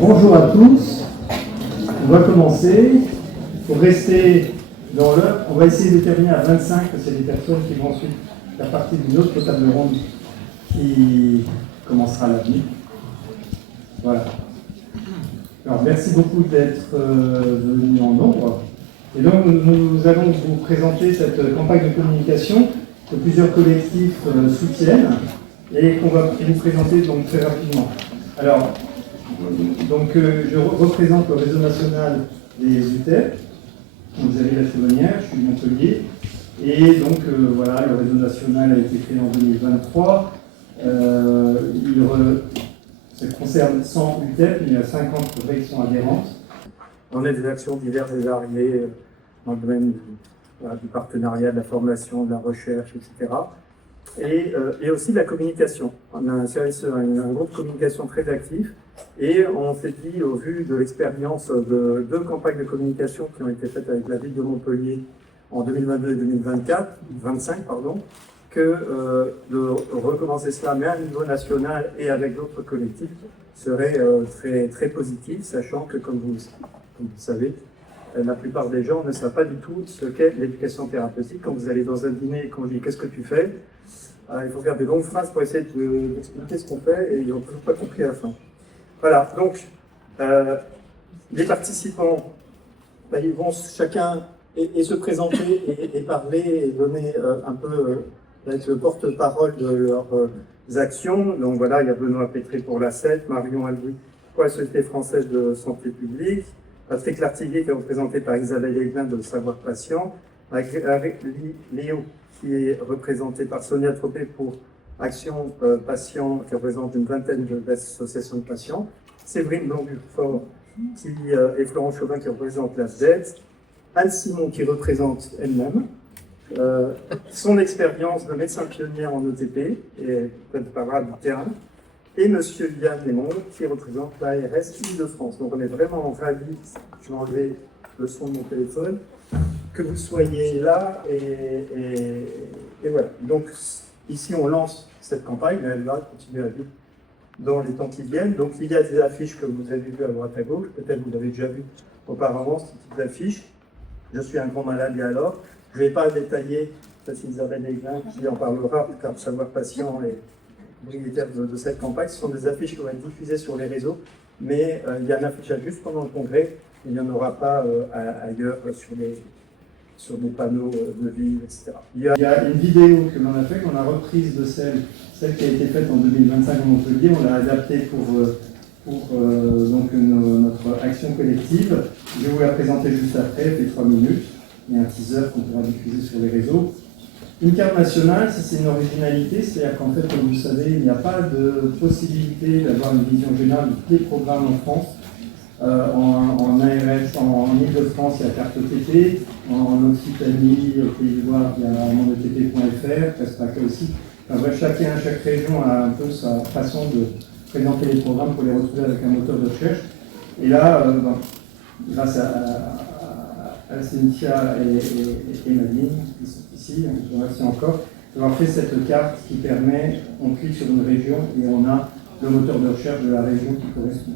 Bonjour à tous, on va commencer. Pour rester dans l'heure, on va essayer de terminer à 25, parce qu'il y a des personnes qui vont ensuite faire partie d'une autre table ronde qui commencera à l'avenir. Voilà. Alors merci beaucoup d'être venus en nombre. Et donc nous allons vous présenter cette campagne de communication que plusieurs collectifs soutiennent et qu'on va vous présenter donc très rapidement. Alors, je représente le réseau national des UTEP. Vous avez la chevonnière, je suis de Montpellier. Et donc voilà, le réseau national a été créé en 2023. Ça concerne 100 UTEP, mais il y a 50 qui sont adhérentes. On a des actions diverses et variées dans le domaine du partenariat, de la formation, de la recherche, etc. Et aussi de la communication. On a un groupe de communication très actif. Et on s'est dit, au vu de l'expérience de 2 campagnes de communication qui ont été faites avec la ville de Montpellier en 2022 et 2025, que de recommencer cela, mais à un niveau national et avec d'autres collectifs, serait très, très positif, sachant que, comme vous le savez, la plupart des gens ne savent pas du tout ce qu'est l'éducation thérapeutique. Quand vous allez dans un dîner et qu'on dit « qu'est-ce que tu fais ?», il faut faire des longues phrases pour essayer d'expliquer ce qu'on fait, et ils n'ont toujours pas compris à la fin. Voilà, donc les participants, ils vont chacun se présenter et parler et donner un peu être le porte-parole de leurs actions. Donc voilà, il y a Benoît Pétré pour la CET, Marion Albuy pour la Société française de santé publique, Patrick Lartiguet qui est représenté par Isabelle Aiglin de Savoir Patient, Léo qui est représenté par Sonia Tropé pour Action Patient, qui représente une vingtaine d'associations de patients, Séverine Blanc-Dufort et Florent Chauvin qui représentent la FDET, Anne Simon qui représente elle-même, son expérience de médecin pionnier en ETP et porte-parole du terrain, et M. Yann Lémond qui représente l'ARS Île-de-France. Donc on est vraiment ravis, je vais enlever le son de mon téléphone, que vous soyez là et voilà. Donc ici on lance cette campagne, mais elle va continuer à vivre dans les temps qui viennent. Donc il y a des affiches que vous avez vues à droite à gauche, peut-être vous l'avez déjà vu auparavant, ces petites affiches. Je suis un grand malade et alors, je ne vais pas détailler, ça c'est Isabelle Aiglin qui en parlera, car Savoir Patient et militaire de cette campagne. Ce sont des affiches qui vont être diffusées sur les réseaux, mais il y a un affichage juste pendant le congrès, il n'y en aura pas ailleurs sur des panneaux de ville, etc. Il y a une vidéo que l'on a faite, qu'on a reprise de celle qui a été faite en 2025 à Montpellier, on l'a adaptée pour donc notre action collective. Je vais vous la présenter juste après, elle fait 3 minutes. Il y a un teaser qu'on pourra diffuser sur les réseaux. Une carte nationale, ça c'est une originalité, c'est-à-dire qu'en fait, comme vous le savez, il n'y a pas de possibilité d'avoir une vision générale de tous les programmes en France. En ARS, en Ile-de-France, il y a la carte ETP, en Occitanie, au Pays de Loire, il y a mondeTP.fr, Prespaca aussi. Enfin, bref, chaque région a un peu sa façon de présenter les programmes pour les retrouver avec un moteur de recherche. Et là, grâce à Cynthia et Nadine, qui sont ici, je vous remercie encore, d'avoir fait cette carte qui permet, on clique sur une région et on a le moteur de recherche de la région qui correspond.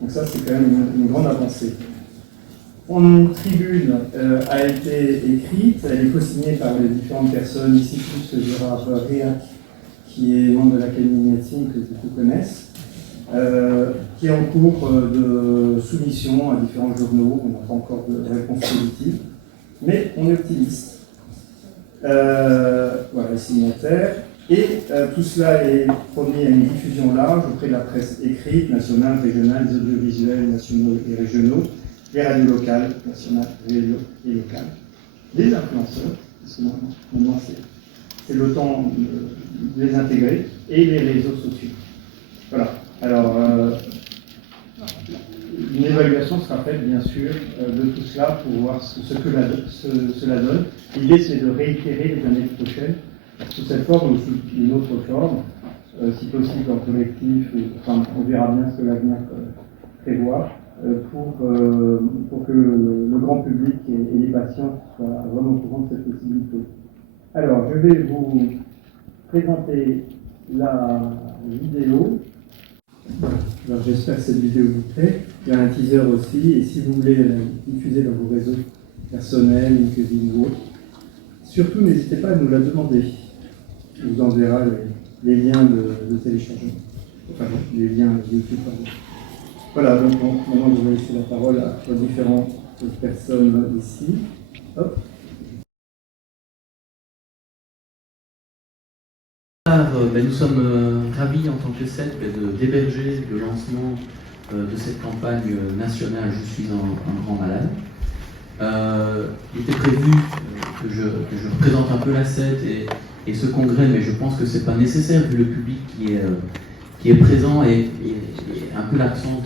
Donc ça, c'est quand même une grande avancée. Une tribune a été écrite, elle est co-signée par les différentes personnes, ici plus Gérard Réac, qui est membre de l'Académie de médecine, que beaucoup connaissent, qui est en cours de soumission à différents journaux. On n'a pas encore de réponse positive, mais on est optimiste. Voilà, les signataires. Et tout cela est promis à une diffusion large auprès de la presse écrite, nationale, régionale, les audiovisuels nationaux et régionaux, les radios locales, nationales et locales, les influenceurs, parce que maintenant c'est le temps de les intégrer, et les réseaux sociaux. Voilà. Alors, une évaluation sera faite, bien sûr, de tout cela pour voir ce que cela donne. L'idée, c'est de réitérer les années prochaines sous cette forme ou sous une autre forme, si possible en collectif, on verra bien ce que l'avenir prévoit, pour que le grand public et les patients soient vraiment au courant de cette possibilité. Alors, je vais vous présenter la vidéo. Alors j'espère que cette vidéo vous plaît. Il y a un teaser aussi, et si vous voulez diffuser dans vos réseaux personnels, LinkedIn ou autre, surtout n'hésitez pas à nous la demander. On vous enverra les liens de téléchargement, enfin les liens YouTube. Pardon. Voilà, donc maintenant je vais laisser la parole aux différentes personnes ici. Hop. Nous sommes ravis en tant que CEP d'héberger le lancement de cette campagne nationale « Je suis un grand malade ». Il était prévu que je représente un peu la CET et ce congrès, mais je pense que ce n'est pas nécessaire vu le public qui est présent et un peu l'absence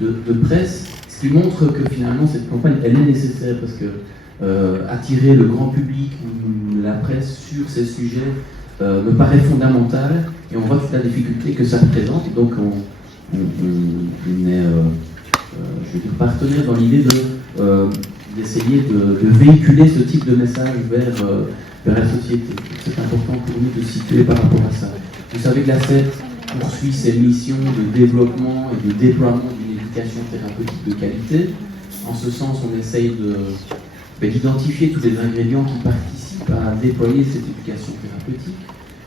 de presse, ce qui montre que finalement cette campagne elle est nécessaire parce que attirer le grand public ou la presse sur ces sujets me paraît fondamental et on voit toute la difficulté que ça représente. Donc on est je veux dire, partenaire dans l'idée d'essayer de véhiculer ce type de message vers la société. C'est important pour nous de situer par rapport à ça. Vous savez que la CET poursuit ses missions de développement et de déploiement d'une éducation thérapeutique de qualité. En ce sens, on essaye d'identifier tous les ingrédients qui participent à déployer cette éducation thérapeutique.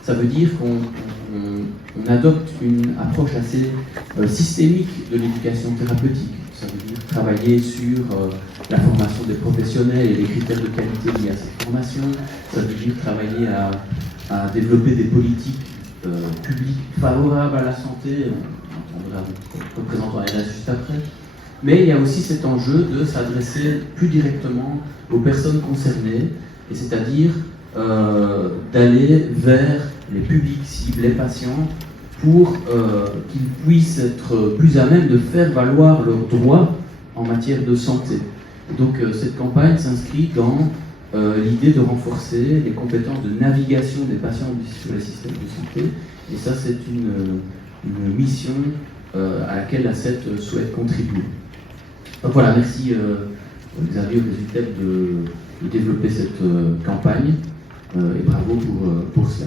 Ça veut dire qu'on adopte une approche assez systémique de l'éducation thérapeutique. Ça veut dire travailler sur la formation des professionnels et les critères de qualité liés à cette formation. Ça veut dire travailler à développer des politiques publiques favorables à la santé. On entendra le représentant RS juste après. Mais il y a aussi cet enjeu de s'adresser plus directement aux personnes concernées, et c'est-à-dire d'aller vers les publics cibles, les patients, pour qu'ils puissent être plus à même de faire valoir leurs droits en matière de santé. Et donc cette campagne s'inscrit dans l'idée de renforcer les compétences de navigation des patients sur les systèmes de santé, et ça c'est une mission à laquelle la CET souhaite contribuer. Donc voilà, merci Xavier Ouzitep de développer cette campagne et bravo pour cela.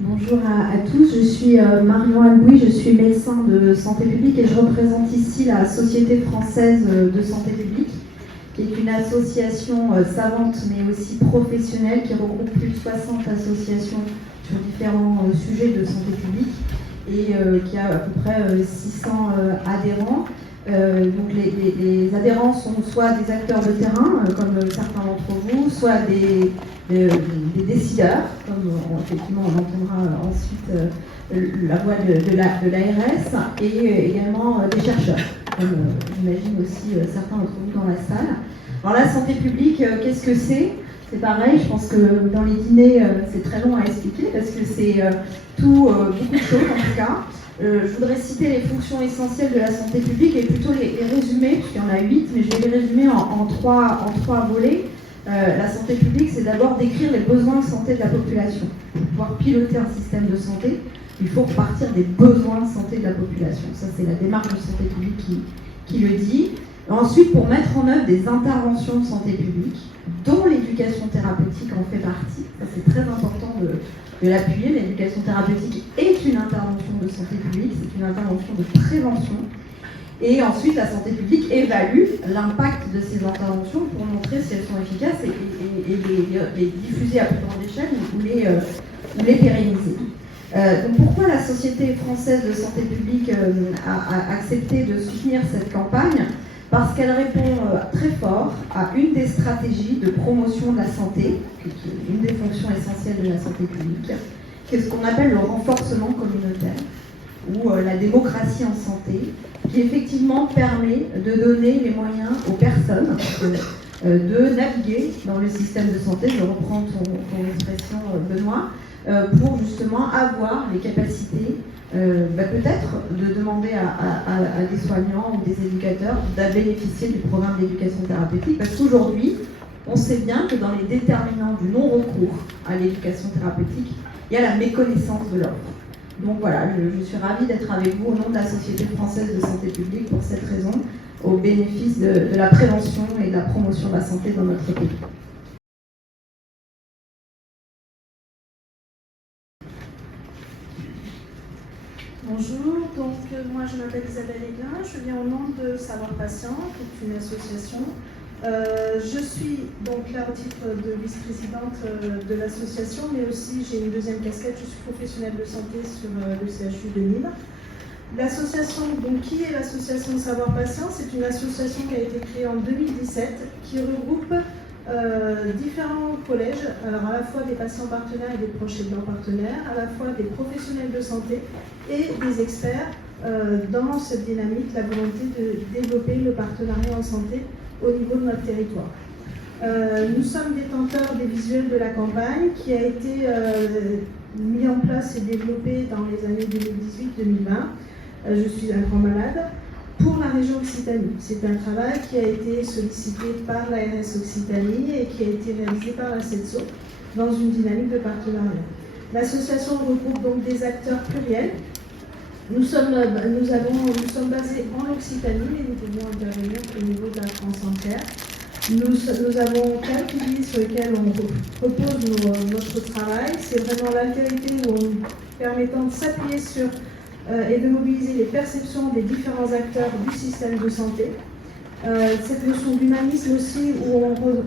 Bonjour à tous, je suis Marion Albouy, je suis médecin de santé publique et je représente ici la Société française de santé publique, qui est une association savante mais aussi professionnelle qui regroupe plus de 60 associations sur différents sujets de santé publique et qui a à peu près 600 adhérents. Donc les adhérents sont soit des acteurs de terrain, comme certains d'entre vous, soit des décideurs, comme effectivement on entendra ensuite la voix de l'ARS, et également des chercheurs, comme j'imagine aussi certains d'entre vous dans la salle. Alors la santé publique, qu'est-ce que c'est ? C'est pareil, je pense que dans les dîners, c'est très long à expliquer parce que c'est beaucoup de choses en tout cas. Je voudrais citer les fonctions essentielles de la santé publique et plutôt les résumer, puisqu'il y en a 8, mais je vais les résumer en trois volets. La santé publique, c'est d'abord décrire les besoins de santé de la population. Pour pouvoir piloter un système de santé, il faut partir des besoins de santé de la population. Ça, c'est la démarche de santé publique qui le dit. Ensuite, pour mettre en œuvre des interventions de santé publique, dont l'éducation thérapeutique en fait partie. Ça, c'est très important de l'appuyer. L'éducation thérapeutique est une intervention de santé publique, c'est une intervention de prévention. Et ensuite, la santé publique évalue l'impact de ces interventions pour montrer si elles sont efficaces et les diffuser à plus grande échelle ou les pérenniser. Donc pourquoi la Société française de santé publique a accepté de soutenir cette campagne ? Parce qu'elle répond très fort à une des stratégies de promotion de la santé, qui est une des fonctions essentielles de la santé publique, qui est ce qu'on appelle le renforcement communautaire, ou la démocratie en santé, qui effectivement permet de donner les moyens aux personnes de naviguer dans le système de santé, je reprends ton expression Benoît, pour justement avoir les capacités peut-être de demander à des soignants ou des éducateurs de bénéficier du programme d'éducation thérapeutique, parce qu'aujourd'hui, on sait bien que dans les déterminants du non-recours à l'éducation thérapeutique, il y a la méconnaissance de l'offre. Donc voilà, je suis ravie d'être avec vous au nom de la Société française de santé publique pour cette raison, au bénéfice de la prévention et de la promotion de la santé dans notre pays. moi je m'appelle Isabelle Aiglin, je viens au nom de Savoir Patient, qui est une association. Je suis donc là au titre de vice-présidente de l'association, mais aussi j'ai une deuxième casquette, je suis professionnelle de santé sur le CHU de Nîmes. L'association, donc qui est l'association Savoir Patient? C'est une association qui a été créée en 2017, qui regroupe différents collèges, alors à la fois des patients partenaires et des proches aidants partenaires, à la fois des professionnels de santé et des experts dans cette dynamique, la volonté de développer le partenariat en santé au niveau de notre territoire. Nous sommes détenteurs des visuels de la campagne qui a été mis en place et développé dans les années 2018-2020. Je suis un grand malade pour la région Occitanie. C'est un travail qui a été sollicité par l'ARS Occitanie et qui a été réalisé par la CETSO dans une dynamique de partenariat. L'association regroupe donc des acteurs pluriels. Nous sommes basés en Occitanie, mais nous pouvons intervenir au niveau de la France entière. Nous avons 4 piliers sur lesquels on repose notre travail. C'est vraiment l'altérité permettant de s'appuyer sur et de mobiliser les perceptions des différents acteurs du système de santé. Cette notion d'humanisme aussi, où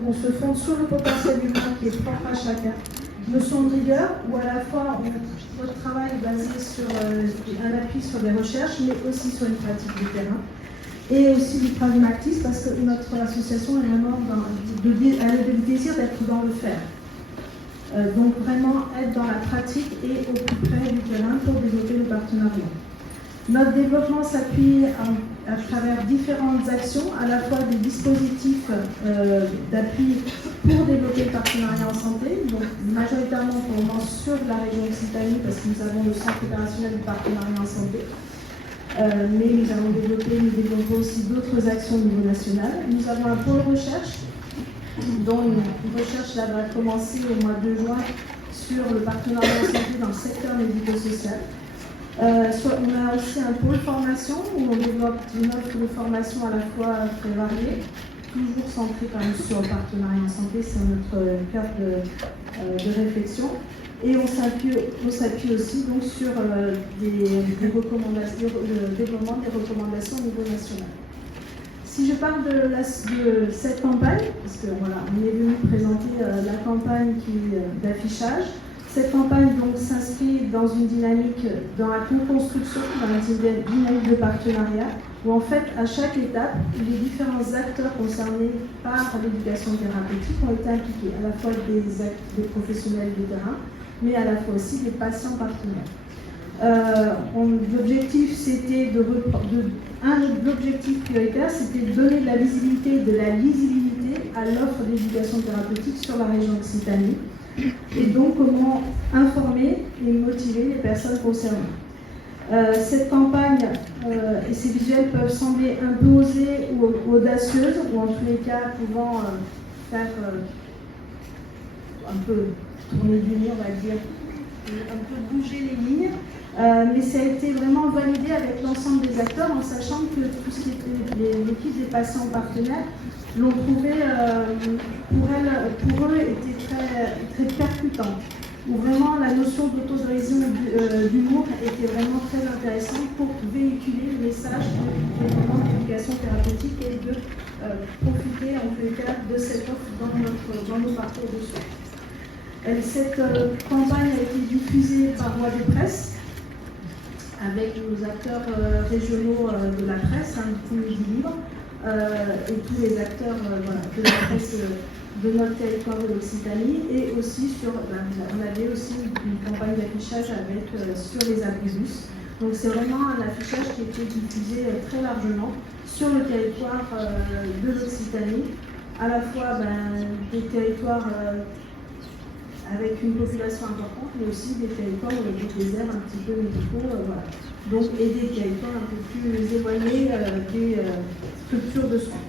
on se fonde sur le potentiel humain qui est propre à chacun. Notion de rigueur, où à la fois notre travail est basé sur un appui sur des recherches, mais aussi sur une pratique du terrain. Et aussi du pragmatisme, parce que notre association est vraiment le désir d'être dans le faire. Donc vraiment être dans la pratique et au plus près du terrain pour développer le partenariat. Notre développement s'appuie à travers différentes actions, à la fois des dispositifs d'appui pour développer le partenariat en santé, donc majoritairement pour le moment sur la région Occitanie, parce que nous avons le centre opérationnel du partenariat en santé. Mais nous développons aussi d'autres actions au niveau national. Nous avons un pôle recherche, dont une recherche là, va commencer au mois de juin sur le partenariat en santé dans le secteur médico-social. On a aussi un pôle formation où on développe une offre de formation à la fois très variée, toujours centrée quand même sur le partenariat en santé, c'est notre cœur de réflexion. Et on s'appuie aussi donc sur des recommandations, le développement des recommandations au niveau national. Si je parle de cette campagne, parce que voilà, on est venu présenter la campagne d'affichage. Cette campagne donc s'inscrit dans une dynamique, dans la co-construction, dans une dynamique de partenariat, où en fait à chaque étape, les différents acteurs concernés par l'éducation thérapeutique ont été impliqués, à la fois des professionnels de terrain, mais à la fois aussi des patients partenaires. L'objectif l'objectif prioritaire, c'était de donner de la visibilité et de la lisibilité à l'offre d'éducation thérapeutique sur la région Occitanie, et donc comment informer et motiver les personnes concernées. Cette campagne et ces visuels peuvent sembler un peu osés ou audacieuses, ou en tous les cas pouvant faire un peu tourner du nez, on va dire, un peu bouger les lignes, mais ça a été vraiment validé avec l'ensemble des acteurs en sachant que tout ce qui était l'équipe des patients partenaires l'ont trouvé, pour eux, était très percutant, où vraiment la notion d'autodérision d'humour était vraiment très intéressante pour véhiculer le message du développement de l'éducation thérapeutique et de profiter en tous les cas de cette offre dans nos parcours de soins. Cette campagne a été diffusée par voie de presse avec nos acteurs régionaux de la presse, du Midi Libre, et tous les acteurs de la presse de notre territoire de l'Occitanie, et aussi on avait aussi une campagne d'affichage sur les abribus. Donc c'est vraiment un affichage qui a été diffusé très largement sur le territoire de l'Occitanie, à la fois des territoires avec une population importante, mais aussi des territoires où il y a des déserts un petit peu médicaux, voilà. Donc, et des territoires un peu plus éloignés des structures de soins.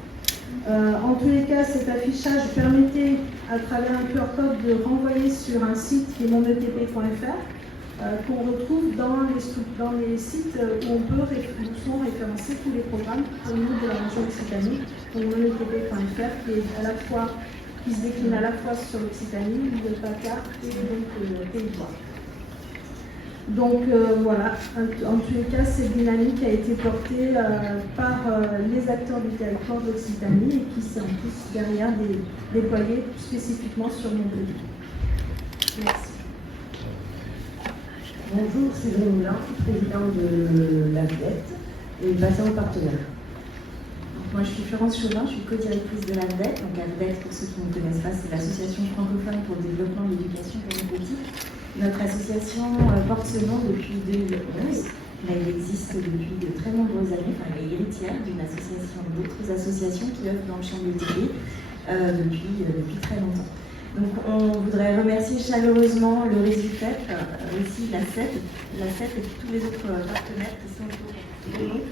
En tous les cas, cet affichage permettait, à travers un QR code, de renvoyer sur un site qui est monetp.fr, qu'on retrouve dans les sites où sont référencés tous les programmes au niveau de la région Occitanie, donc monetp.fr, qui se décline à la fois sur l'Occitanie, le PACA et donc le territoire. Donc voilà, en tous les cas, cette dynamique a été portée par les acteurs du territoire d'Occitanie et qui s'est en plus derrière déployé spécifiquement sur Montpellier. Merci. Bonjour, Céline Moulin, présidente de l'AVDET et patient partenaire. Moi, je suis Florence Chauvin, je suis co-directrice de l'AVDET. Donc, l'AVDET, pour ceux qui ne connaissent pas, c'est l'Association francophone pour le développement de l'éducation thérapeutique. Notre association porte ce nom depuis 2011, mais elle existe depuis de très nombreuses années. Enfin, elle est héritière d'une association, d'autres associations qui œuvrent dans le champ de l'ETP depuis très longtemps. Donc, on voudrait remercier chaleureusement le Résultep, aussi la CEP et puis tous les autres partenaires qui sont autour de nous,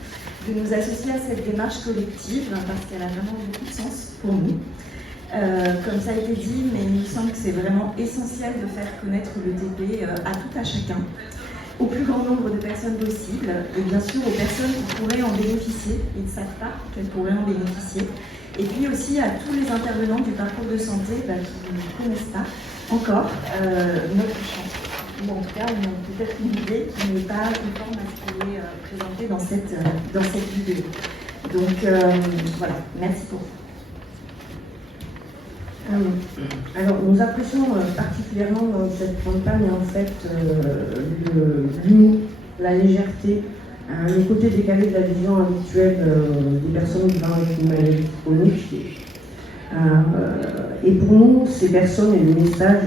de nous associer à cette démarche collective, parce qu'elle a vraiment beaucoup de sens pour nous. Comme ça a été dit, mais il nous semble que c'est vraiment essentiel de faire connaître l'ETP à tout à chacun, au plus grand nombre de personnes possible, et bien sûr aux personnes qui pourraient en bénéficier et ne savent pas qu'elles pourraient en bénéficier. Et puis aussi à tous les intervenants du parcours de santé qui ne connaissent pas encore notre champ. Ou en tout cas, ils ont peut-être une idée qui n'est pas conforme à ce qui est présenté dans cette vidéo. Donc voilà, merci pour ça. Alors, nous apprécions particulièrement dans cette campagne en fait l'humour, la légèreté, le côté décalé de la vision habituelle des personnes vivant avec une maladie chronique. Et pour nous, ces personnes et le message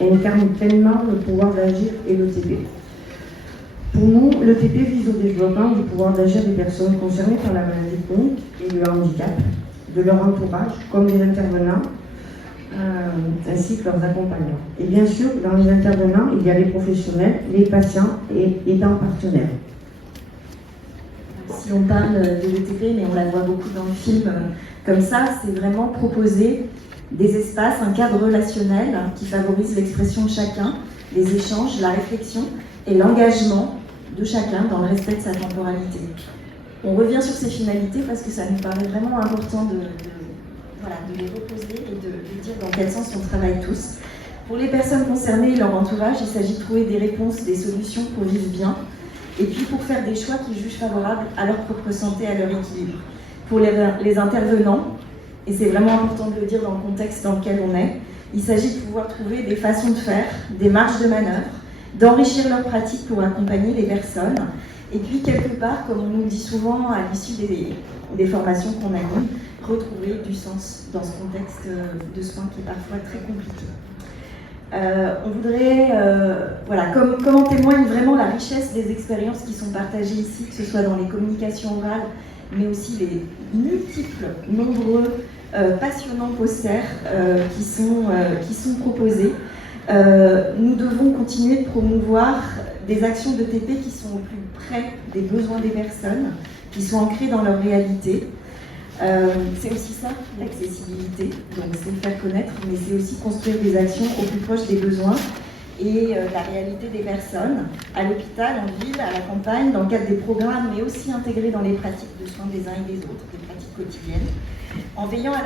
incarnent pleinement le pouvoir d'agir et l'ETP. Pour nous, l'ETP vise au développement du pouvoir d'agir des personnes concernées par la maladie chronique et le handicap, de leur entourage, comme des intervenants, ainsi que leurs accompagnants. Et bien sûr, dans les intervenants, il y a les professionnels, les patients et aidants partenaires. Si on parle de l'ETP, mais on la voit beaucoup dans le film, comme ça, c'est vraiment proposer des espaces, un cadre relationnel qui favorise l'expression de chacun, les échanges, la réflexion et l'engagement de chacun dans le respect de sa temporalité. On revient sur ces finalités parce que ça nous paraît vraiment important de les reposer et de dire dans quel sens on travaille tous. Pour les personnes concernées et leur entourage, il s'agit de trouver des réponses, des solutions pour vivre bien, et puis pour faire des choix qu'ils jugent favorables à leur propre santé, à leur équilibre. Pour les intervenants, et c'est vraiment important de le dire dans le contexte dans lequel on est, il s'agit de pouvoir trouver des façons de faire, des marges de manœuvre, d'enrichir leurs pratiques pour accompagner les personnes, et puis quelque part, comme on nous le dit souvent à l'issue des formations qu'on anime, retrouver du sens dans ce contexte de soins qui est parfois très compliqué. On voudrait, comme en témoigne vraiment la richesse des expériences qui sont partagées ici, que ce soit dans les communications orales, mais aussi les multiples, nombreux, passionnants posters qui sont proposés. Nous devons continuer de promouvoir des actions de TP qui sont au plus près des besoins des personnes, qui sont ancrées dans leur réalité. C'est aussi ça, l'accessibilité, donc c'est le faire connaître, mais c'est aussi construire des actions au plus proche des besoins et la réalité des personnes, à l'hôpital, en ville, à la campagne, dans le cadre des programmes, mais aussi intégrés dans les pratiques de soins des uns et des autres, des pratiques quotidiennes, en veillant à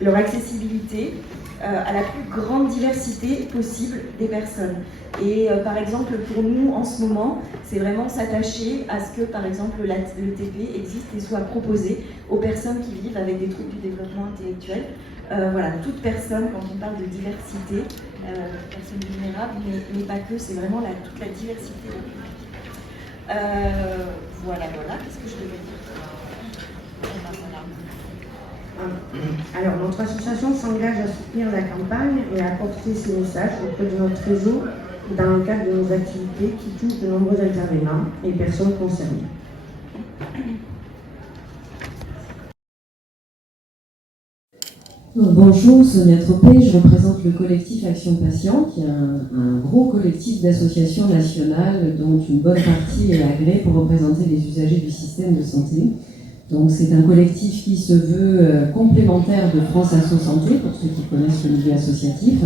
leur accessibilité, à la plus grande diversité possible des personnes. Et par exemple, pour nous, en ce moment, c'est vraiment s'attacher à ce que, par exemple, l'ETP existe et soit proposé aux personnes qui vivent avec des troubles du développement intellectuel. Toute personne, quand on parle de diversité, personnes vulnérables, mais pas que, c'est vraiment toute la diversité. Qu'est-ce que je devais dire ? Alors, notre association s'engage à soutenir la campagne et à porter ces messages auprès de notre réseau dans le cadre de nos activités qui touchent de nombreux intervenants et personnes concernées. Bonjour, Sonia Tropé, je représente le collectif Action Patient, qui est un gros collectif d'associations nationales dont une bonne partie est agréée pour représenter les usagers du système de santé. Donc c'est un collectif qui se veut complémentaire de France Asso Santé, pour ceux qui connaissent le milieu associatif.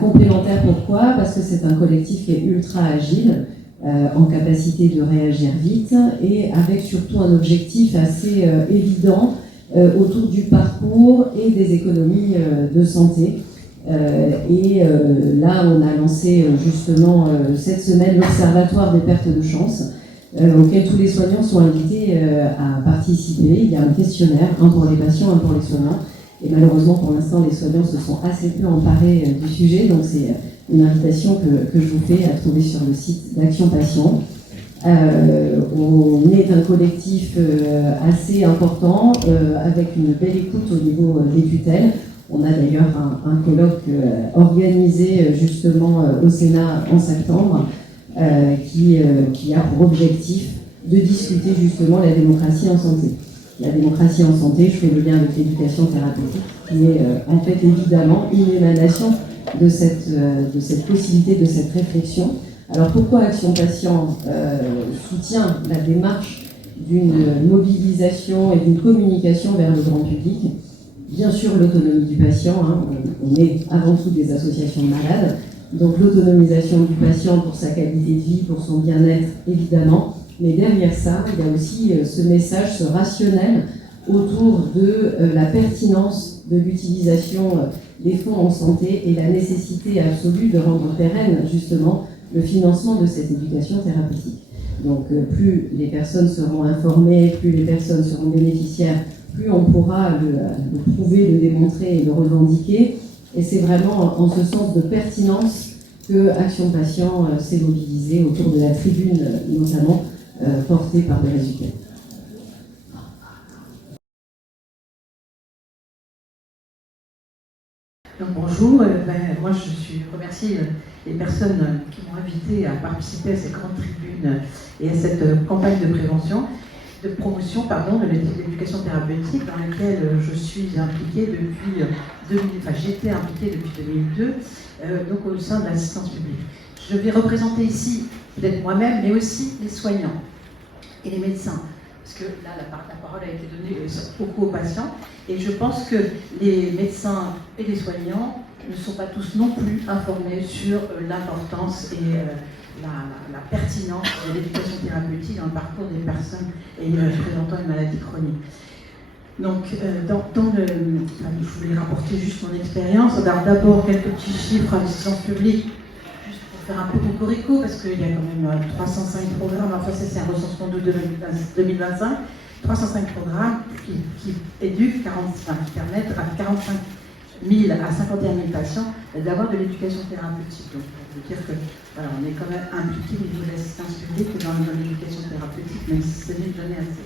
Complémentaire pourquoi ? Parce que c'est un collectif qui est ultra agile, en capacité de réagir vite et avec surtout un objectif assez évident autour du parcours et des économies de santé. Là, on a lancé justement cette semaine l'Observatoire des pertes de chance, auquel tous les soignants sont invités à participer. Il y a un questionnaire, un pour les patients, un pour les soignants. Et malheureusement, pour l'instant, les soignants se sont assez peu emparés du sujet. Donc, c'est une invitation que je vous fais à trouver sur le site d'Action Patient. On est un collectif assez important, avec une belle écoute au niveau des tutelles. On a d'ailleurs un colloque organisé justement au Sénat en septembre, qui a pour objectif de discuter justement la démocratie en santé. La démocratie en santé, je fais le lien avec l'éducation thérapeutique, qui est en fait évidemment une émanation de cette possibilité, de cette réflexion. Alors pourquoi Action Patient soutient la démarche d'une mobilisation et d'une communication vers le grand public? Bien sûr, l'autonomie du patient, on est avant tout des associations de malades, donc l'autonomisation du patient pour sa qualité de vie, pour son bien-être, évidemment. Mais derrière ça, il y a aussi ce message, ce rationnel autour de la pertinence de l'utilisation des fonds en santé et la nécessité absolue de rendre pérenne justement le financement de cette éducation thérapeutique. Donc plus les personnes seront informées, plus les personnes seront bénéficiaires, plus on pourra le prouver, le démontrer et le revendiquer. Et c'est vraiment en ce sens de pertinence que Action Patient s'est mobilisée autour de la tribune notamment, portée par des résultats. Donc, bonjour, moi je remercie les personnes qui m'ont invité à participer à cette grande tribune et à cette campagne de promotion de l'éducation thérapeutique dans laquelle je suis impliquée j'étais impliquée depuis 2002, donc au sein de l'assistance publique. Je vais représenter ici peut-être moi-même, mais aussi les soignants et les médecins. Parce que là, la parole a été donnée beaucoup aux patients. Et je pense que les médecins et les soignants ne sont pas tous non plus informés sur l'importance et la pertinence de l'éducation thérapeutique dans le parcours des personnes présentant une maladie chronique. Donc, je voulais rapporter juste mon expérience. D'abord, quelques petits chiffres à l'assistance publique, juste pour faire un peu cocorico, parce qu'il y a quand même 305 programmes, enfin ça c'est un recensement de 2025, 305 programmes qui éduquent, qui permettent à 45 000 à 51 000 patients d'avoir de l'éducation thérapeutique. Donc, ça veut dire que voilà, on est quand même impliqué au niveau de l'assistance publique dans l'éducation thérapeutique, même si c'est une donnée assez.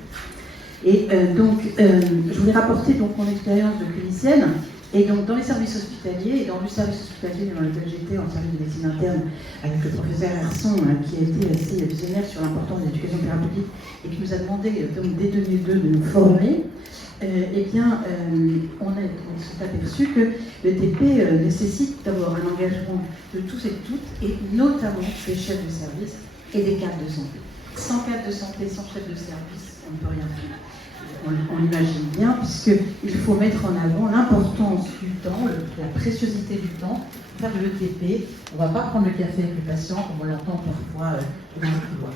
Et je voulais rapporter donc mon expérience de clinicienne. Et donc, dans les services hospitaliers, et dans le service hospitalier dans lequel j'étais en service de médecine interne, avec le professeur Herson, qui a été assez visionnaire sur l'importance de l'éducation thérapeutique et qui nous a demandé, donc, dès 2002, de nous former, on s'est aperçu que le TP nécessite d'avoir un engagement de tous et de toutes, et notamment des chefs de service et des cadres de santé. Sans cadre de santé, sans chef de service, on ne peut rien faire. On l'imagine bien, puisqu'il faut mettre en avant l'importance du temps, la préciosité du temps, faire de l'ETP. On ne va pas prendre le café avec le patient, comme on l'entend parfois dans le couloir.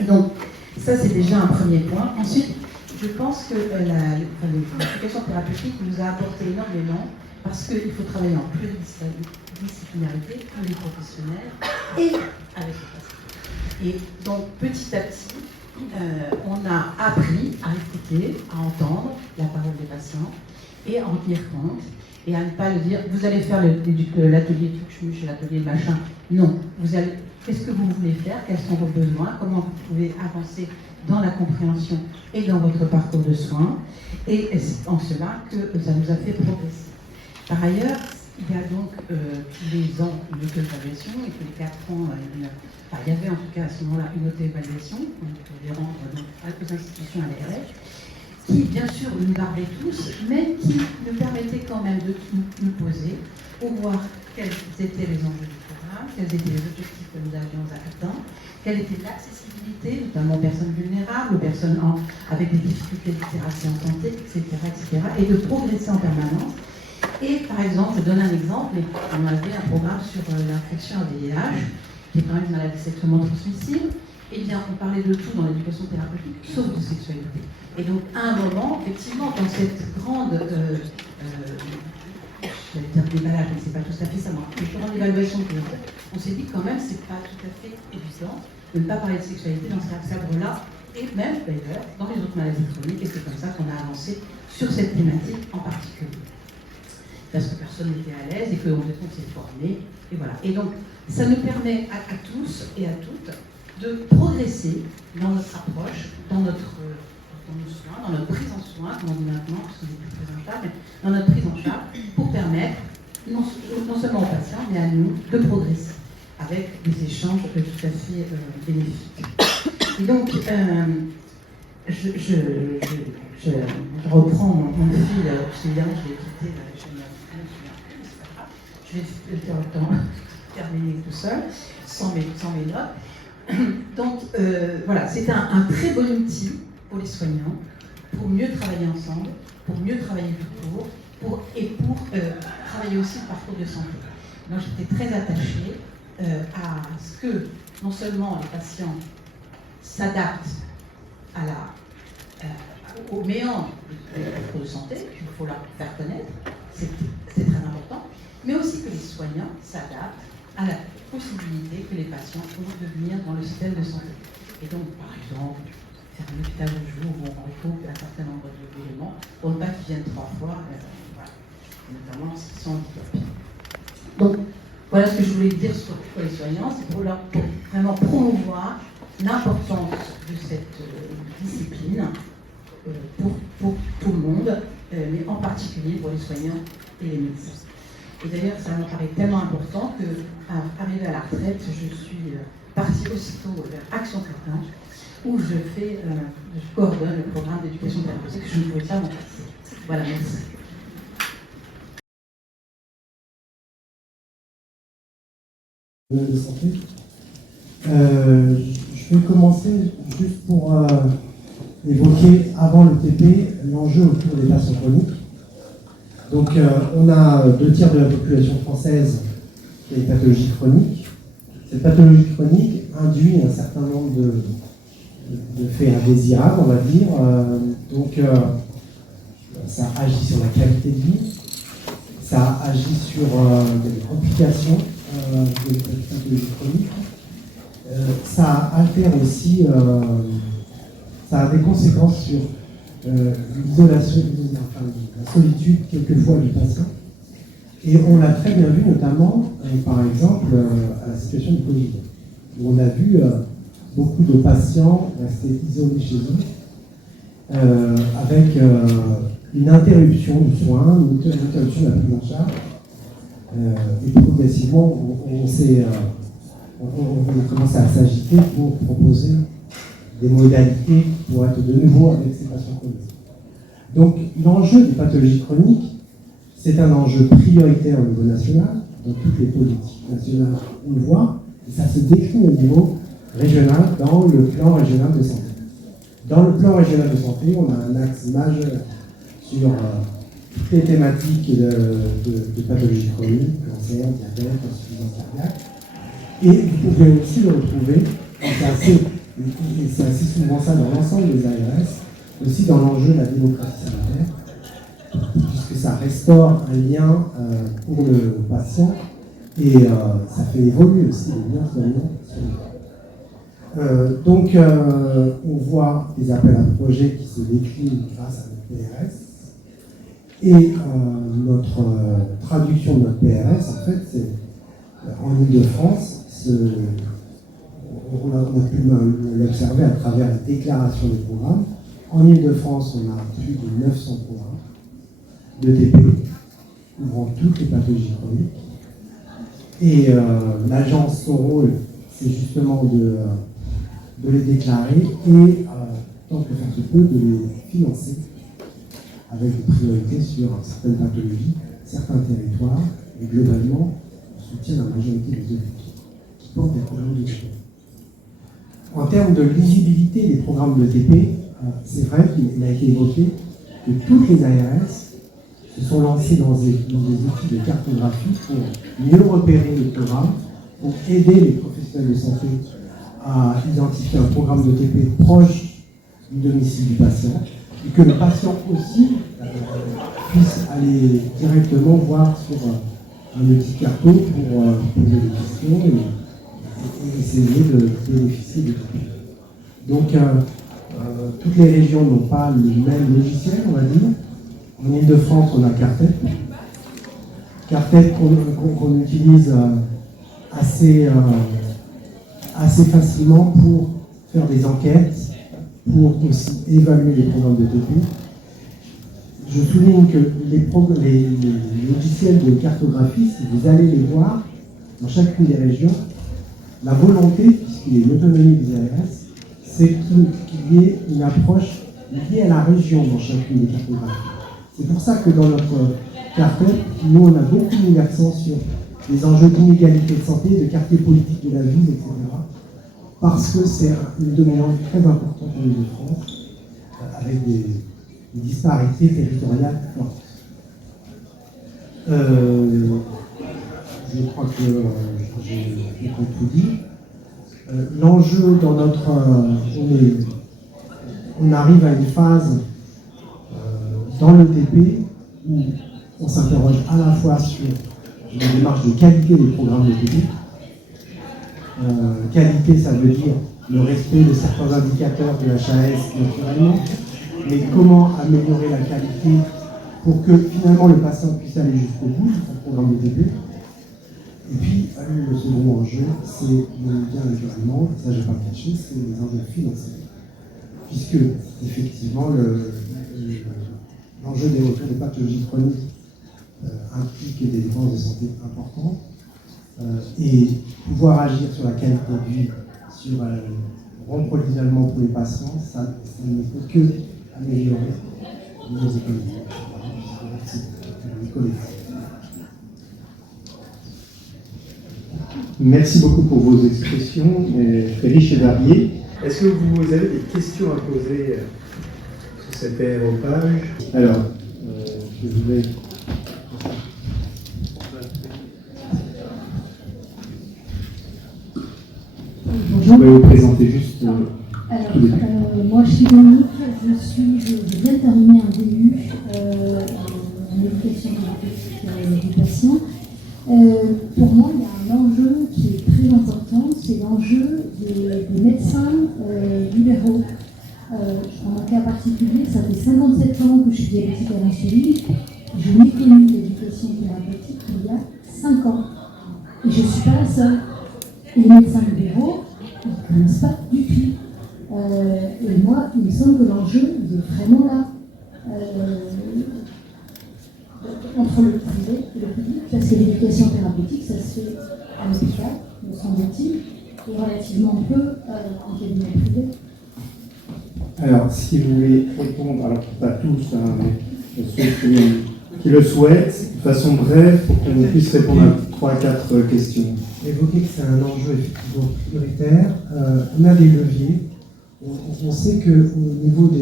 Et donc, ça, c'est déjà un premier point. Ensuite, je pense que l'éducation thérapeutique nous a apporté énormément, parce qu'il faut travailler en pluridisciplinarité, tous les professionnels, et avec les patients. Et donc, petit à petit, on a appris à écouter, à entendre la parole des patients et à en tenir compte et à ne pas le dire vous allez faire l'atelier touche-mouche, l'atelier machin. Non, qu'est-ce que vous voulez faire, quels sont vos besoins, comment vous pouvez avancer dans la compréhension et dans votre parcours de soins. Et c'est en cela que ça nous a fait progresser. Par ailleurs, il y a donc tous les ans une auto-évaluation et tous les 4 ans, il y avait en tout cas à ce moment-là une auto-évaluation qu'on devait rendre aux institutions à l'ARF, qui bien sûr nous parlait tous, mais qui nous permettait quand même de nous poser pour voir quels étaient les enjeux du programme, quels étaient les objectifs que nous avions atteints, quelle était l'accessibilité, notamment aux personnes vulnérables, aux personnes avec des difficultés de thérapie en santé, etc., et de progresser en permanence. Et par exemple, je donne un exemple, on avait un programme sur l'infection à VIH, qui est quand même une maladie sexuellement transmissible. Eh bien, on parlait de tout dans l'éducation thérapeutique, sauf de sexualité. Et donc, à un moment, effectivement, dans cette grande déballage, mais c'est pas tout à fait ça. Mais pendant l'évaluation de on s'est dit quand même, c'est pas tout à fait évident de ne pas parler de sexualité dans ce cadre-là, et même d'ailleurs dans les autres maladies chroniques, et c'est comme ça qu'on a avancé sur cette thématique en particulier. Parce que personne n'était à l'aise et qu'on s'est formé, et voilà. Et donc, ça nous permet à tous et à toutes de progresser dans notre approche, dans nos soins, dans notre prise en soin, comme on dit maintenant, parce qu'on n'est plus prise en charge, mais dans notre prise en charge, pour permettre, non seulement aux patients, mais à nous, de progresser avec des échanges tout à fait bénéfiques. Et donc, je reprends mon fil, parce que évidemment, je l'ai quitté, je vais terminer tout seul, sans mes notes. Donc, voilà, c'est un très bon outil pour les soignants, pour mieux travailler ensemble, pour mieux travailler tout court, pour travailler aussi le parcours de santé. Donc, j'étais très attachée à ce que, non seulement les patients s'adaptent aux méandres du parcours de santé, qu'il faut leur faire connaître, c'est très important, mais aussi que les soignants s'adaptent à la possibilité que les patients ont de venir dans le système de santé. Et donc, par exemple, faire un hôpital de jour où on retrouve un certain nombre d'éléments pour ne pas qu'ils viennent 3 fois, voilà. Notamment s'ils sont handicapés. Donc, voilà ce que je voulais dire sur les soignants, c'est pour vraiment promouvoir l'importance de cette discipline pour tout le monde, mais en particulier pour les soignants et les médecins. Et d'ailleurs, ça me paraît tellement important qu'arrivé à la retraite, je suis partie aussitôt vers Action Cartage, où je coordonne le programme d'éducation thérapeutique, que je ne pouvais pas m'en passer. Voilà, merci. De santé. Je vais commencer juste pour évoquer avant le TP l'enjeu autour des patients chroniques. Donc on a 2/3 de la population française qui a des pathologies chroniques. Cette pathologie chronique induit un certain nombre de faits indésirables, on va dire. Donc ça agit sur la qualité de vie, ça agit sur des complications de pathologie chronique. Ça altère aussi, ça a des conséquences sur l'isolation, enfin, la solitude quelquefois du patient. Et on l'a très bien vu notamment, par exemple, à la situation du Covid, où on a vu beaucoup de patients rester isolés chez eux, avec une interruption du soin, une interruption de la prise en charge. Et progressivement, on a commencé à s'agiter pour proposer des modalités pour être de nouveau avec ces patients chroniques. Donc l'enjeu des pathologies chroniques, c'est un enjeu prioritaire au niveau national, dans toutes les politiques nationales, on le voit, et ça se décline au niveau régional dans le plan régional de santé. Dans le plan régional de santé, on a un axe majeur sur toutes les thématiques de pathologies chroniques, cancer, diabète, insuffisance cardiaque. Et vous pouvez aussi le retrouver, c'est assez souvent ça dans l'ensemble des ARS, aussi dans l'enjeu de la démocratie sanitaire, puisque ça restaure un lien pour le patient et ça fait évoluer aussi les liens soignants. Donc on voit des appels à projets qui se déclinent grâce à notre PRS. Et notre traduction de notre PRS, en fait, c'est en Ile-de-France, on a pu l'observer à travers la déclaration des programmes. En Ile-de-France, on a plus de 900 programmes de TP, couvrant toutes les pathologies chroniques. Et l'agence, son rôle, c'est justement de les déclarer et, tant que faire se peut, de les financer avec des priorités sur certaines pathologies, certains territoires, et globalement, on soutient la majorité des hôpitaux qui portent des programmes de TP. En termes de lisibilité des programmes de TP, c'est vrai qu'il a été évoqué que toutes les ARS se sont lancées dans des outils de cartographie pour mieux repérer les programmes, pour aider les professionnels de santé à identifier un programme de TP proche du domicile du patient, et que le patient aussi puisse aller directement voir sur un outil carto pour poser des questions et essayer de bénéficier de tout. Donc, toutes les régions n'ont pas le même logiciel, on va dire. En Ile-de-France, on a Cartet. Cartet qu'on utilise assez facilement pour faire des enquêtes, pour aussi évaluer les programmes de TP. Je souligne que les logiciels de cartographie, si vous allez les voir dans chacune des régions, la volonté, puisqu'il est l'autonomie des ARS, c'est qu'il y ait une approche liée à la région dans chacune des cartographies. C'est pour ça que dans notre cartet, nous on a beaucoup mis l'accent sur les enjeux d'inégalité de santé, de quartier politique de la ville, etc. Parce que c'est une dominante très importante en Ile-de-France, avec des disparités territoriales fortes. Je crois que j'ai tout dit. L'enjeu dans notre... on arrive à une phase dans le TP où on s'interroge à la fois sur la démarche de qualité des programmes de TP. Qualité, ça veut dire le respect de certains indicateurs de HAS naturellement, mais comment améliorer la qualité pour que finalement le patient puisse aller jusqu'au bout de son programme de TP. Et puis, le second enjeu, c'est bien naturellement, ça je ne vais pas le cacher, c'est les enjeux financiers. Puisque, effectivement, l'enjeu des retours des pathologies chroniques implique des dépenses de santé importantes. Et pouvoir agir sur la qualité de vie, sur rompre l'isolement pour les patients, ça ne peut que améliorer nos économies. C'est collectif. Merci beaucoup pour vos expressions, très riches et variées. Est-ce que vous avez des questions à poser sur cette aéropage? Alors, je vais... Bonjour. Je vais vous présenter juste... moi je suis Dominique, je viens de terminer un DU en éducation thérapeutique du patient. Pour moi, il y a un enjeu qui est très important, c'est l'enjeu des médecins libéraux. En un cas particulier, ça fait 57 ans que je suis diabétique à l'insuline. Je n'ai connu l'éducation thérapeutique il y a 5 ans. Et je ne suis pas la seule. Et les médecins libéraux, ils ne connaissent pas du tout. Et moi, il me semble que l'enjeu il est vraiment là. Entre le privé et le public, parce que l'éducation thérapeutique, ça se fait à l'hôpital, me semble-t-il, et relativement peu en cabinet privé. Alors, si vous voulez répondre, alors pas tous, hein, mais ceux qui le souhaitent, de façon brève, pour qu'on puisse répondre à 3 à 4 questions. Évoquer que c'est un enjeu effectivement prioritaire. On a des leviers. On sait qu'au niveau de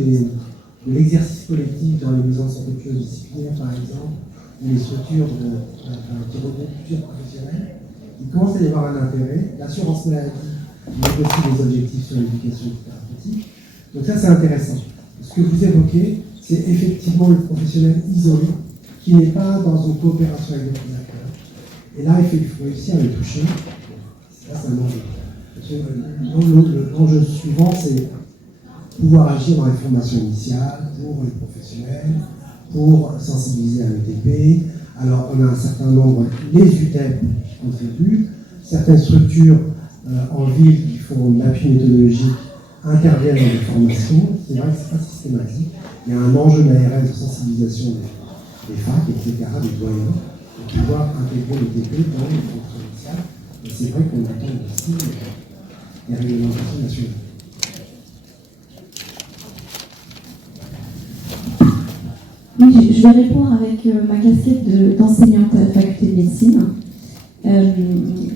l'exercice collectif dans les maisons de santé pluridisciplinaires, par exemple, ou les structures qui regroupent plusieurs professionnels, il commence à y avoir un intérêt. L'assurance maladie négocie des objectifs sur l'éducation thérapeutique. Donc ça, c'est intéressant. Ce que vous évoquez, c'est effectivement le professionnel isolé qui n'est pas dans une coopération avec les acteurs. Et là, il faut réussir à le toucher. Ça, c'est un enjeu. L'enjeu suivant, c'est pouvoir agir dans les formations initiales pour les professionnels, pour sensibiliser à l'ETP. Alors, on a un certain nombre, les UTEP contribuent, certaines structures en ville qui font de l'appui méthodologique interviennent dans les formations. C'est vrai que ce n'est pas systématique. Il y a un enjeu d'ARS de sensibilisation des facs, etc., des doyens, pour pouvoir intégrer l'ETP dans les fonctions initiales. Et c'est vrai qu'on attend aussi des réglementations nationales. Oui, je vais répondre avec ma casquette d'enseignante à la faculté de médecine.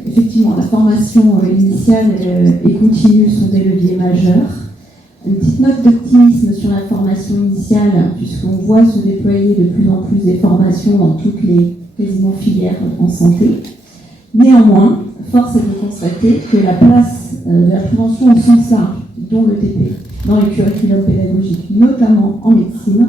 Effectivement, la formation initiale et continue sont des leviers majeurs. Une petite note d'optimisme sur la formation initiale, puisqu'on voit se déployer de plus en plus des formations dans toutes les quasiment filières en santé. Néanmoins, force est de constater que la place de la prévention au sens large, dont le TP, dans les curriculums pédagogiques, notamment en médecine,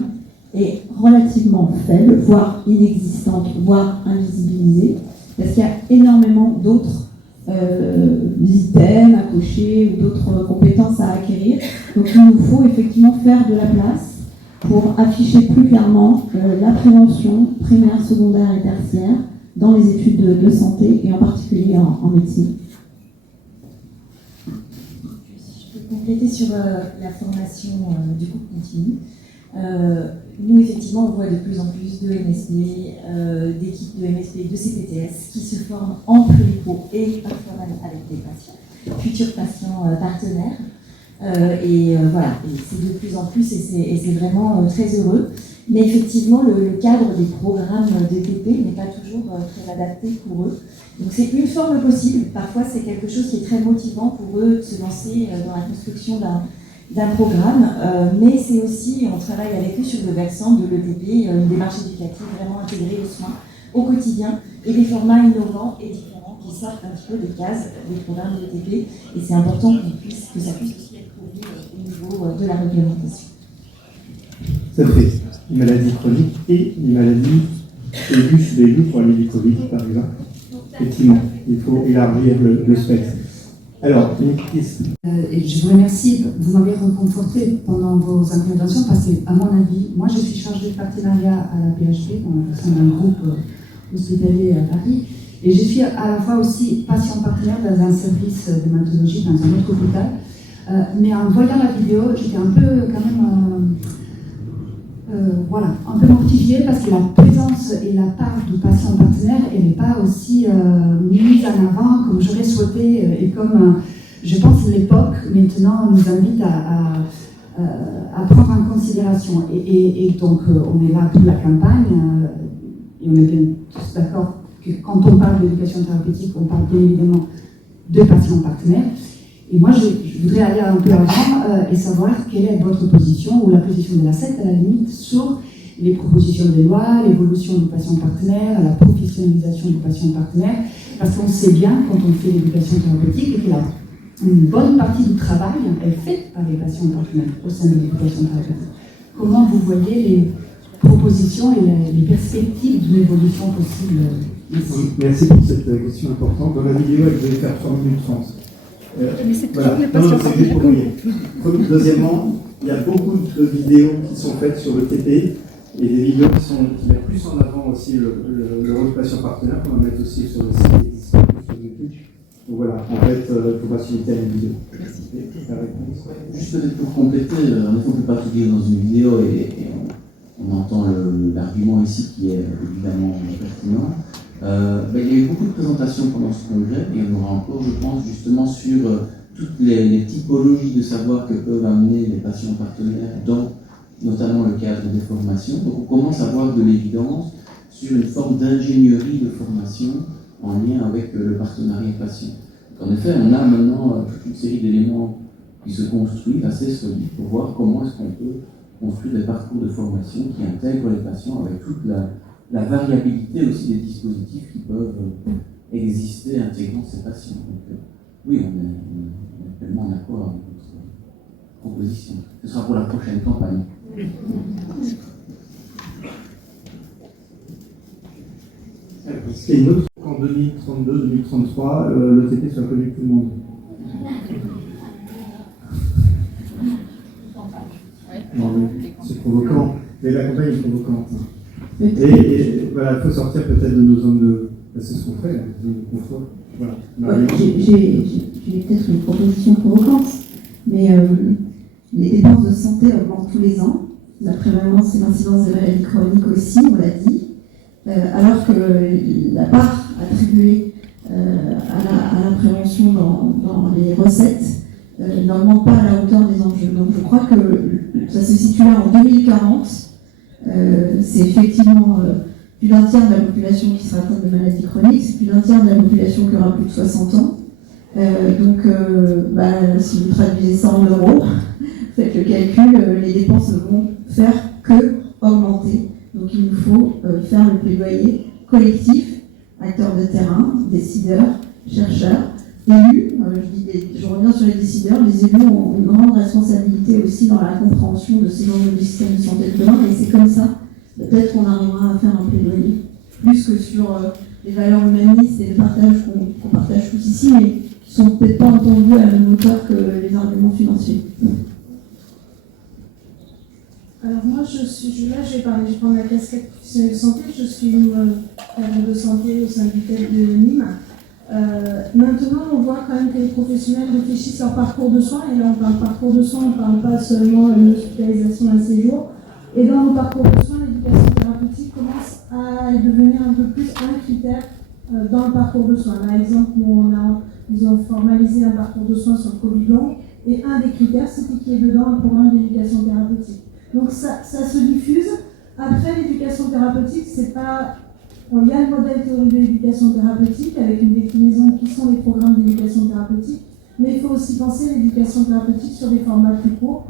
est relativement faible, voire inexistante, voire invisibilisée. parce qu'il y a énormément d'autres items à cocher ou d'autres compétences à acquérir. Donc il nous faut effectivement faire de la place pour afficher plus clairement la prévention primaire, secondaire et tertiaire dans les études de santé et en particulier en médecine. Je peux compléter sur la formation du coup continue. Nous, effectivement, on voit de plus en plus de MSP, d'équipes de MSP, de CPTS qui se forment en plurico et parfois même avec des patients, futurs patients partenaires. Voilà, et c'est de plus en plus et c'est vraiment très heureux. Mais effectivement, le cadre des programmes de TP n'est pas toujours très adapté pour eux. Donc c'est une forme possible. Parfois, c'est quelque chose qui est très motivant pour eux de se lancer dans la construction d'un programme, mais c'est aussi, on travaille avec eux sur le versant de l'ETP, une démarche éducative vraiment intégrée aux soins au quotidien et des formats innovants et différents qui sortent un petit peu des cases des programmes de l'ETP. Et c'est important que ça puisse aussi être couvert au niveau de la réglementation. Ça fait les maladies chroniques et les maladies aiguës sous les pour aller du Covid, par exemple. Effectivement, il faut élargir le spectre. Alors, une question. Et je vous remercie, vous m'avez reconforté pendant vos interventions parce qu'à mon avis, moi je suis chargée de partenariat à la PHP, au sein d'un groupe hospitalier à Paris, et je suis à la fois aussi patient partenaire dans un service d'hématologie dans un autre hôpital. Mais en voyant la vidéo, j'étais un peu quand même un peu mortifiée parce que la présence et la part du patient partenaire, elle n'est pas aussi mise en avant comme j'aurais souhaité et comme je pense que l'époque maintenant nous invite à prendre en considération. Et donc on est là pour la campagne et on est bien tous d'accord que quand on parle d'éducation thérapeutique, on parle bien évidemment de patients partenaires. Et moi, je voudrais aller un peu avant et savoir quelle est votre position ou la position de la SET à la limite sur les propositions de loi, l'évolution du patient partenaire, la professionnalisation du patient partenaire, parce qu'on sait bien quand on fait l'éducation thérapeutique que une bonne partie du travail est faite par les patients partenaires au sein de l'éducation thérapeutique. Comment vous voyez les propositions et les perspectives d'une évolution possible ici? Merci pour cette question importante. Dans la vidéo, elle devait faire 3 minutes 30. Mais c'est voilà. toujours les patients partenaires. Deuxièmement, il y a beaucoup de vidéos qui sont faites sur le TP et des vidéos qui mettent plus en avant aussi le rôle du patient partenaire, qu'on va mettre aussi sur le site, sur YouTube. Donc voilà, en fait, il faut pas se limiter à une vidéo. Juste peut-être pour compléter, en effet, on ne peut pas tout dire dans une vidéo et on entend l'argument ici qui est évidemment pertinent. Il y a eu beaucoup de présentations pendant ce congrès et on aura encore, je pense, justement sur toutes les typologies de savoir que peuvent amener les patients partenaires dans notamment le cadre des formations. Donc on commence à voir de l'évidence sur une forme d'ingénierie de formation en lien avec le partenariat patient. Donc en effet, on a maintenant toute une série d'éléments qui se construisent assez solides pour voir comment est-ce qu'on peut construire des parcours de formation qui intègrent les patients avec toute la variabilité aussi des dispositifs qui peuvent exister intégrant ces patients. Donc, oui, on est pleinement d'accord avec votre proposition. Ce sera pour la prochaine campagne. Est-ce qu'il y a une autre qu'en 2032-2033, le TP soit connu de tout le monde? C'est provoquant, mais la campagne est provocante. Et voilà, il faut sortir peut-être de nos zones de... C'est ce qu'on fait, la zone de confort. Voilà. J'ai peut-être une proposition provocante, mais les dépenses de santé augmentent tous les ans. La prévalence et l'incidence des maladies chroniques aussi, on l'a dit, alors que la part attribuée à la prévention dans les recettes n'augmente pas à la hauteur des enjeux. Donc je crois que ça se situe là en 2040. C'est effectivement plus d'un tiers de la population qui sera atteinte de maladies chroniques, c'est plus d'un tiers de la population qui aura plus de 60 ans. Si vous traduisez ça en euros, faites le calcul, les dépenses ne vont faire que augmenter. Donc il nous faut faire le plaidoyer collectif, acteurs de terrain, décideurs, chercheurs, élus. Je reviens sur les décideurs. Les élus ont une grande responsabilité aussi dans la compréhension de ces enjeux du système de santé de demain, et c'est comme ça peut-être qu'on arrivera à faire un plaidoyer plus que sur les valeurs humanistes et le partage qu'on partage tous ici, mais qui sont peut-être pas entendus à la même hauteur que les arguments financiers. Alors moi, je vais prendre la casquette professionnelle de santé, je suis une cadre de santé au sein du TEP de Nîmes. Maintenant, on voit quand même que les professionnels réfléchissent leur parcours de soins, et là on parle parcours de soins, on ne parle pas seulement d'une hospitalisation d'un séjour. Et dans nos parcours de soins, l'éducation thérapeutique commence à devenir un peu plus un critère dans le parcours de soins. Par exemple, ils ont formalisé un parcours de soins sur le Covid long, et un des critères, c'était qu'il y ait dedans un programme d'éducation thérapeutique. Donc ça se diffuse. Après, l'éducation thérapeutique, c'est pas... Bon, il y a le modèle théorique de l'éducation thérapeutique avec une déclinaison qui sont les programmes d'éducation thérapeutique, mais il faut aussi penser l'éducation thérapeutique sur des formats plus courts,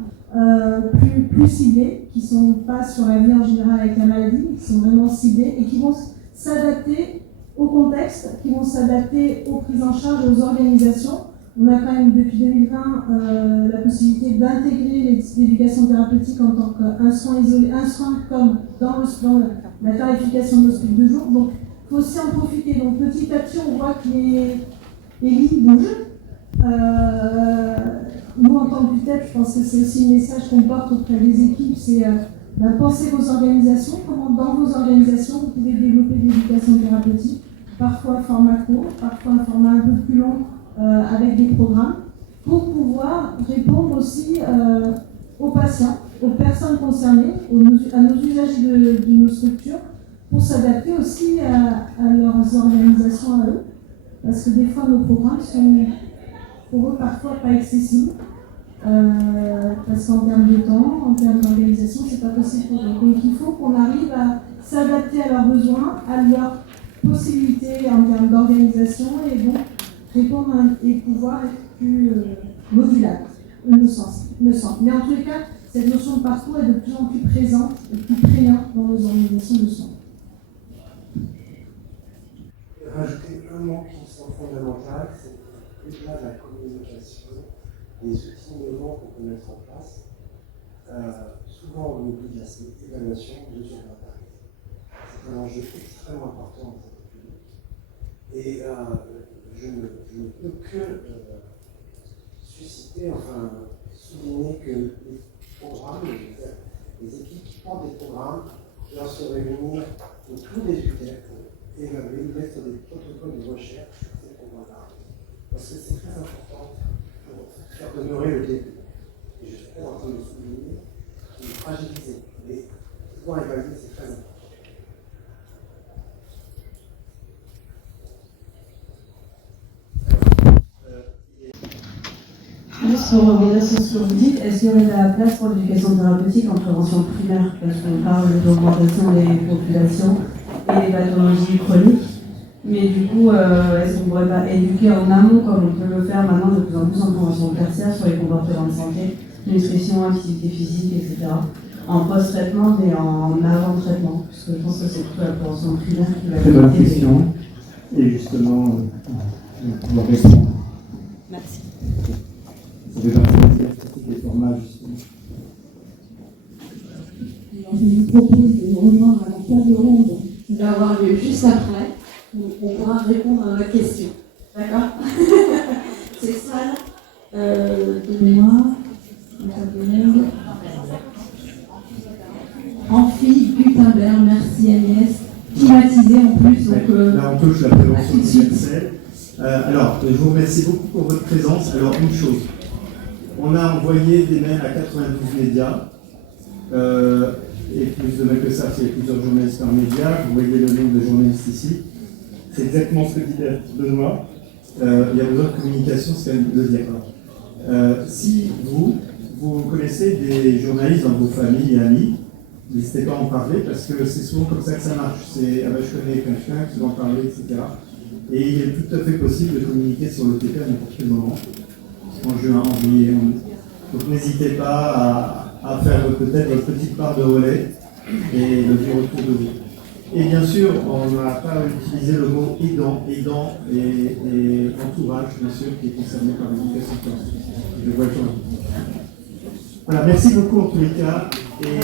plus ciblés, qui ne sont pas sur la vie en général avec la maladie, qui sont vraiment ciblés et qui vont s'adapter au contexte, qui vont s'adapter aux prises en charge, aux organisations. On a quand même depuis 2020 la possibilité d'intégrer l'éducation thérapeutique en tant qu'un soin isolé, un soin comme dans la tarification de l'hospice de jour. Donc il faut aussi en profiter. Donc petit à petit, on voit que les lignes bougent. Nous, en tant que TEP, je pense que c'est aussi le message qu'on porte auprès des équipes, c'est penser vos organisations, comment dans vos organisations vous pouvez développer de l'éducation thérapeutique, parfois un format court, parfois un format un peu plus long, avec des programmes, pour pouvoir répondre aussi aux patients, aux personnes concernées, à nos usagers de nos structures, pour s'adapter aussi à leurs organisations à eux. Parce que des fois, nos programmes sont pour eux parfois pas accessibles, parce qu'en termes de temps, en termes d'organisation, c'est pas possible pour eux. Donc il faut qu'on arrive à s'adapter à leurs besoins, à leurs possibilités en termes d'organisation, et donc répondre et pouvoir être plus modulable, me semble. Mais en tous les cas, cette notion de parcours est de plus en plus présente et plus prégnante dans nos organisations de soins. Rajouter un mot qui me semble fondamental, c'est au-delà de la communication, des outils innovants qu'on peut mettre en place. Souvent, on oublie l'aspect évaluation de mesure d'impact. C'est un enjeu extrêmement important en santé publique. Et je ne peux que souligner que les programmes, les équipes qui portent des programmes doivent se réunir autour des UTEP pour évaluer, mettre des protocoles de recherche sur ces programmes-là. Parce que c'est très important pour faire demeurer le début. Et je suis très en train de souligner qu'il est fragilisé. Mais pouvoir évaluer, c'est très important. Juste pour rebondir sur ce que vous dites, est-ce qu'il y aurait de la place pour l'éducation thérapeutique en prévention primaire? Parce qu'on parle d'augmentation des populations et des pathologies chroniques. Mais du coup, est-ce qu'on ne pourrait pas éduquer en amont, comme on peut le faire maintenant de plus en plus en prévention tertiaire sur les comportements de santé, nutrition, activité physique, etc. En post-traitement et en avant-traitement? Parce que je pense que c'est plutôt la prévention primaire qui va très bonne question. Et justement, on va répondre. Merci. Ça fait partie des formats, justement. Alors, je vous propose de nous rejoindre à la table ronde qui va avoir lieu juste après, où on pourra répondre à la question. D'accord? C'est ça, de mémoire, Amphi, Gutenberg, merci Agnès, climatisé en plus. Donc, là, on touche la prévention universelle. Alors, je vous remercie beaucoup pour votre présence. Alors, une chose. On a envoyé des mails à 92 médias, et plus de mails que ça, c'est plusieurs journalistes par média. Vous voyez le nombre de journalistes ici. C'est exactement ce que dit Benoît. Il y a besoin de communication, c'est quand même de le dire. Si vous connaissez des journalistes dans vos familles et amis, n'hésitez pas à en parler, parce que c'est souvent comme ça que ça marche. C'est ah ben, je connais quelqu'un qui va en parler, etc. Et il est tout à fait possible de communiquer sur l'OTP à n'importe quel moment. En juin, en juillet, en août. Donc n'hésitez pas à faire peut-être votre petite part de relais et le dire autour de vous. Et bien sûr, on n'a pas utilisé le mot aidant et entourage, bien sûr, qui est concerné par l'éducation thérapeutique. Voilà, merci beaucoup en tous les cas. Et